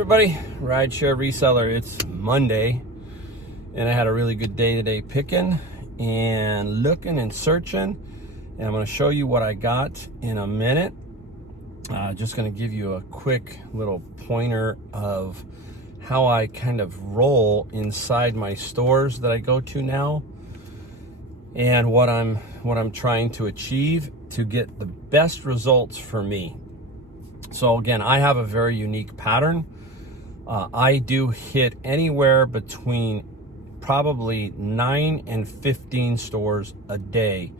everybody, Rideshare Reseller. It's Monday and I had a really good day today picking and looking and searching, and I'm going to show you what I got in a minute. Just going to give you a quick little pointer of how I kind of roll inside my stores that I go to now, and what I'm trying to achieve to get the best results for me. So again, I have a very unique pattern. I do hit anywhere between probably 9 and 15 stores a day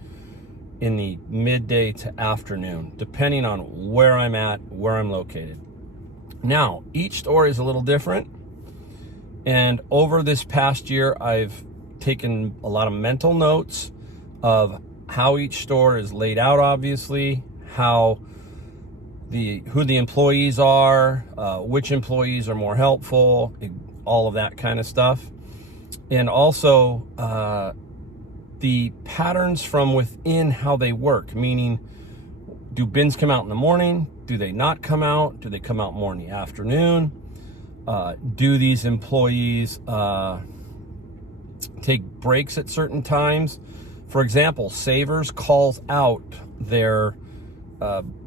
in the midday to afternoon, depending on where I'm at, where I'm located. Now, each store is a little different. And over this past year, I've taken a lot of mental notes of how each store is laid out, obviously, who the employees are, which employees are more helpful, all of that kind of stuff. And also the patterns from within how they work, meaning, do bins come out in the morning? Do they not come out? Do they come out more in the afternoon? Do these employees take breaks at certain times? For example, Savers calls out their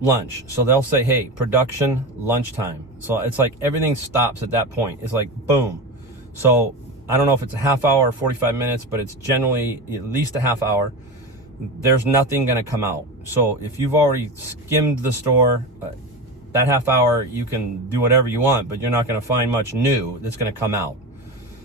lunch. So they'll say, hey, production, lunchtime. So it's like everything stops at that point. It's like, boom. So I don't know if it's a half hour or 45 minutes, but it's generally at least a half hour. There's nothing going to come out. So if you've already skimmed the store, that half hour, you can do whatever you want, but you're not going to find much new that's going to come out.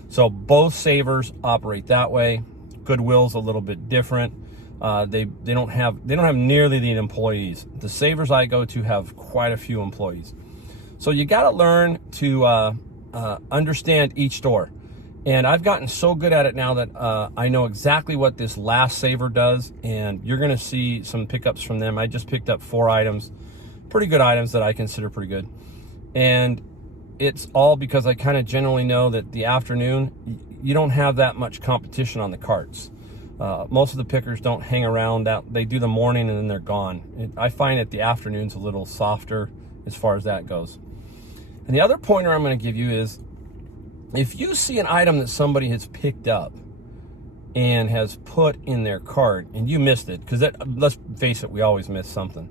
So both Savers operate that way. Goodwill's a little bit different. They don't have nearly the employees. The Savers I go to have quite a few employees. So you got to learn to understand each store. And I've gotten so good at it now that I know exactly what this last Saver does, and you're going to see some pickups from them. I just picked up 4 items, pretty good items that I consider pretty good. And it's all because I kind of generally know that the afternoon, you don't have that much competition on the carts. Most of the pickers don't hang around. They do the morning and then they're gone. I find that the afternoon's a little softer as far as that goes. And the other pointer I'm going to give you is, if you see an item that somebody has picked up and has put in their cart and you missed it, because let's face it, we always miss something.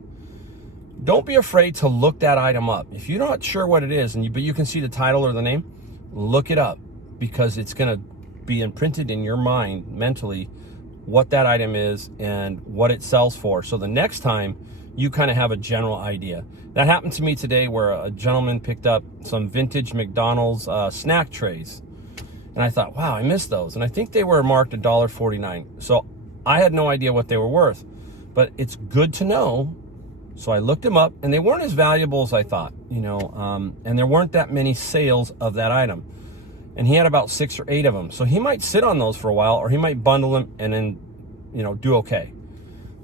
Don't be afraid to look that item up. If you're not sure what it is, but you can see the title or the name, look it up, because it's going to be imprinted in your mind mentally what that item is and what it sells for. So the next time you kind of have a general idea. That happened to me today, where a gentleman picked up some vintage McDonald's snack trays. And I thought, wow, I missed those. And I think they were marked $1.49. So I had no idea what they were worth, but it's good to know. So I looked them up, and they weren't as valuable as I thought, and there weren't that many sales of that item. And he had about 6 or 8 of them. So he might sit on those for a while, or he might bundle them and then, do okay.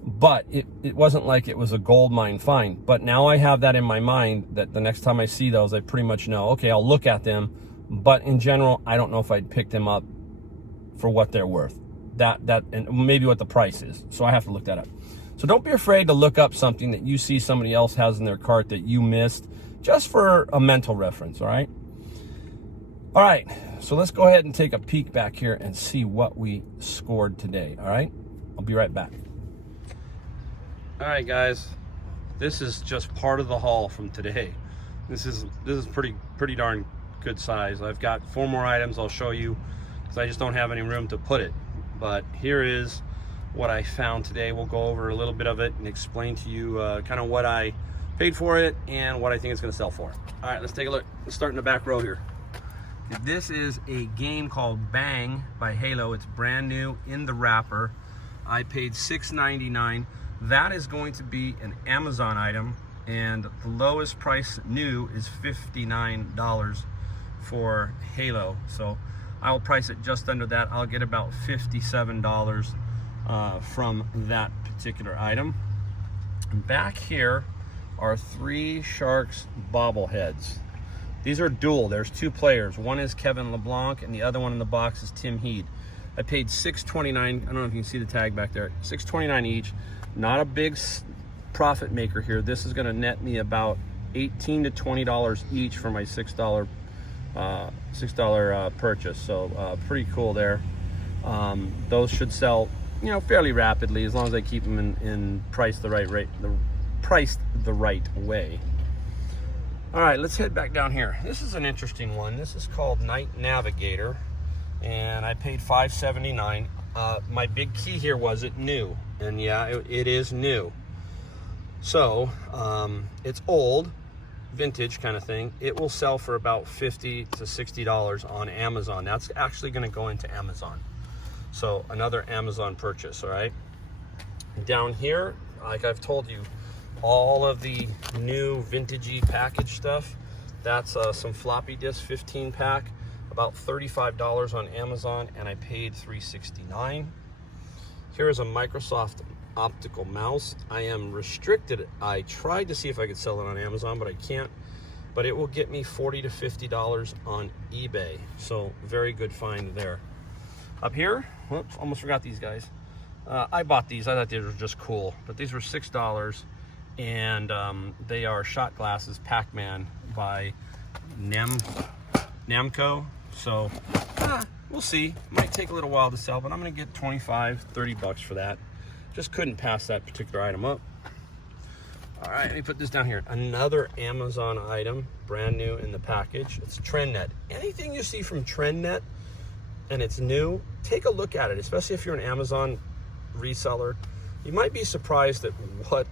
But it wasn't like it was a gold mine find. But now I have that in my mind, that the next time I see those, I pretty much know, okay, I'll look at them. But in general, I don't know if I'd pick them up for what they're worth. And maybe what the price is. So I have to look that up. So don't be afraid to look up something that you see somebody else has in their cart that you missed, just for a mental reference, all right? All right, so let's go ahead and take a peek back here and see what we scored today, all right? I'll be right back. All right, guys, this is just part of the haul from today. This is pretty darn good size. I've got 4 more items I'll show you, because I just don't have any room to put it. But here is what I found today. We'll go over a little bit of it and explain to you kind of what I paid for it and what I think it's going to sell for. All right, let's take a look. Let's start in the back row here. This is a game called Bang by Halo. It's brand new in the wrapper. I paid $6.99. That is going to be an Amazon item, and the lowest price new is $59 for Halo. So I will price it just under that. I'll get about $57 from that particular item. And back here are 3 Sharks bobbleheads. These are dual. There's 2 players. One is Kevin LeBlanc, and the other one in the box is Tim Heed. I paid $6.29. I don't know if you can see the tag back there. $6.29 each. Not a big profit maker here. This is going to net me about $18 to $20 each for my $6 purchase. So pretty cool there. Those should sell, you know, fairly rapidly as long as they keep them in price the right rate, priced the right way. All right, let's head back down here. This is an interesting one. This is called Night Navigator, and I paid $5.79. My big key here was it new, and yeah, it is new. So it's old, vintage kind of thing. It will sell for about $50 to $60 on Amazon. That's actually going to go into Amazon. So another Amazon purchase. All right. Down here, like I've told you, all of the new vintagey package stuff. That's some floppy disk 15 pack, about $35 on Amazon, and I paid $3.69. Here is a Microsoft optical mouse. I am restricted. I tried to see if I could sell it on Amazon, but I can't. But it will get me $40 to $50 on eBay. So very good find there. Up here, whoops, almost forgot these guys. I bought these. I thought they were just cool, but these were $6, and they are shot glasses Pac-Man by Namco. So we'll see. Might take a little while to sell, but I'm gonna get 25, 30 bucks for that. Just couldn't pass that particular item up. All right, let me put this down here. Another Amazon item, brand new in the package. It's TrendNet. Anything you see from TrendNet and it's new, take a look at it, especially if you're an Amazon reseller. You might be surprised at what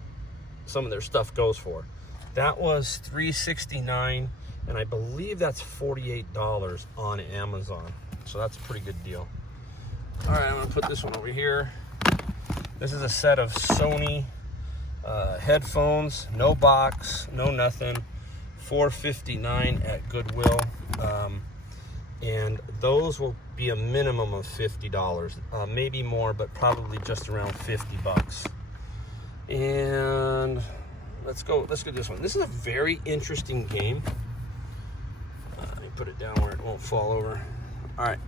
some of their stuff goes for. That was $3.69, and I believe that's $48 on Amazon. So that's a pretty good deal. All right, I'm gonna put this one over here. This is a set of Sony headphones, no box, no nothing, $4.59 at Goodwill. And those will be a minimum of $50, maybe more, but probably just around 50 bucks. And let's go this one. This is a very interesting game. Let me put it down where it won't fall over. All right,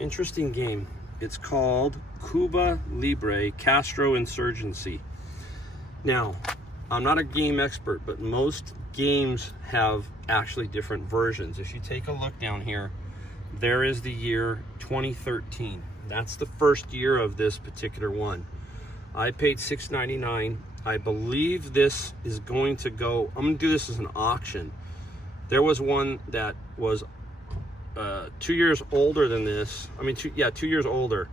interesting game. It's called Cuba Libre Castro Insurgency. Now, I'm not a game expert, but most games have actually different versions. If you take a look down here, there is the year 2013. That's the first year of this particular one. I paid $6.99. I believe this is going to go, I'm gonna do this as an auction. There was one that was 2 years older than this. I mean, 2 years older.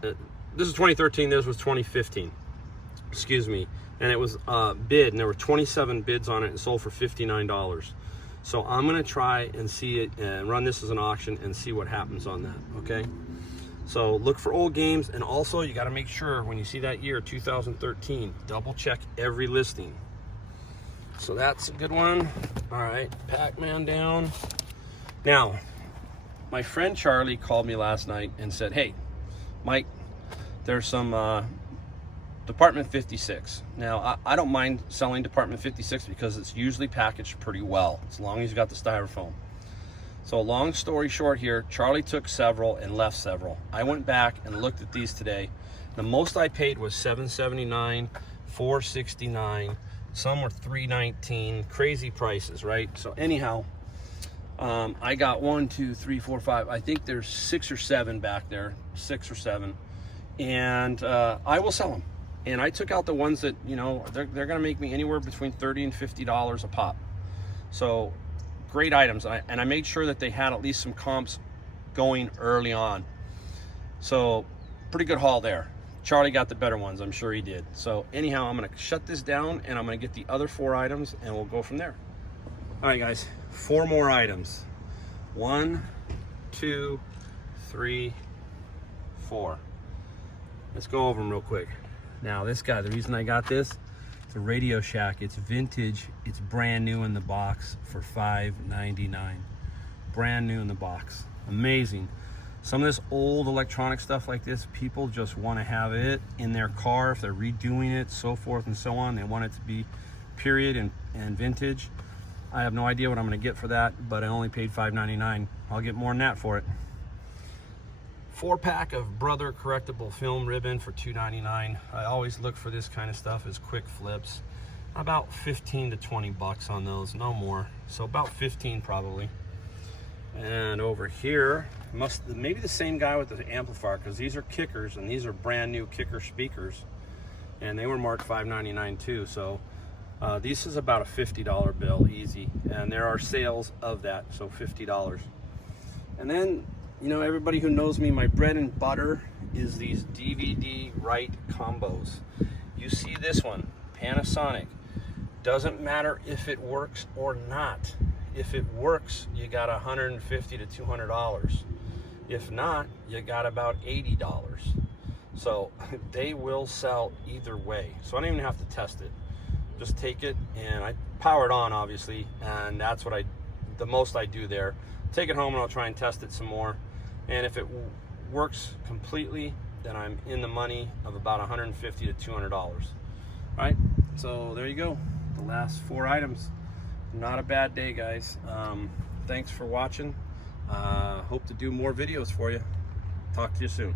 This is 2013, this was 2015. Excuse me. And it was bid, and there were 27 bids on it and sold for $59. So I'm gonna try and see it and run this as an auction and see what happens on that, okay? So look for old games, and also you gotta make sure when you see that year, 2013, double check every listing. So that's a good one. All right, Pac-Man down. Now, my friend Charlie called me last night and said, hey, Mike, there's some Department 56. Now, I don't mind selling Department 56 because it's usually packaged pretty well, as long as you got the styrofoam. So long story short here, Charlie took several and left several. I went back and looked at these today. The most I paid was $7.79, $4.69, some were $3.19, crazy prices, right? So anyhow, I got 1, 2, 3, 4, 5. I think there's 6 or 7 back there, 6 or 7, and I will sell them. And I took out the ones that, you know, they're gonna make me anywhere between $30 and $50 a pop. So great items, and I made sure that they had at least some comps going early on. So pretty good haul there. Charlie got the better ones, I'm sure he did. So anyhow, I'm gonna shut this down and I'm gonna get the other 4 items and we'll go from there. All right, guys, 4 more items. 1, 2, 3, 4. Let's go over them real quick. Now this guy, the reason I got this, it's a Radio Shack. It's vintage. It's brand new in the box for $5.99. Brand new in the box. Amazing. Some of this old electronic stuff like this, people just want to have it in their car if they're redoing it, so forth and so on. They want it to be period and vintage. I have no idea what I'm going to get for that, but I only paid $5.99. I'll get more than that for it. 4-pack of Brother correctable film ribbon for $2.99. I always look for this kind of stuff as quick flips. about 15 to 20 bucks on those, no more. So about 15 probably. And over here, maybe the same guy with the amplifier, because these are kickers and these are brand new kicker speakers, and they were marked $5.99 too. So this is about a $50 bill easy, and there are sales of that, so $50. And then, you know, everybody who knows me, my bread and butter is these DVD Right combos. You see this one, Panasonic. Doesn't matter if it works or not. If it works, you got $150 to $200. If not, you got about $80. So they will sell either way. So I don't even have to test it. Just take it, and I power it on, obviously, and that's what the most I do there. Take it home and I'll try and test it some more. And if it works completely, then I'm in the money of about $150 to $200. All right, so there you go. The last 4 items. Not a bad day, guys. Thanks for watching. Hope to do more videos for you. Talk to you soon.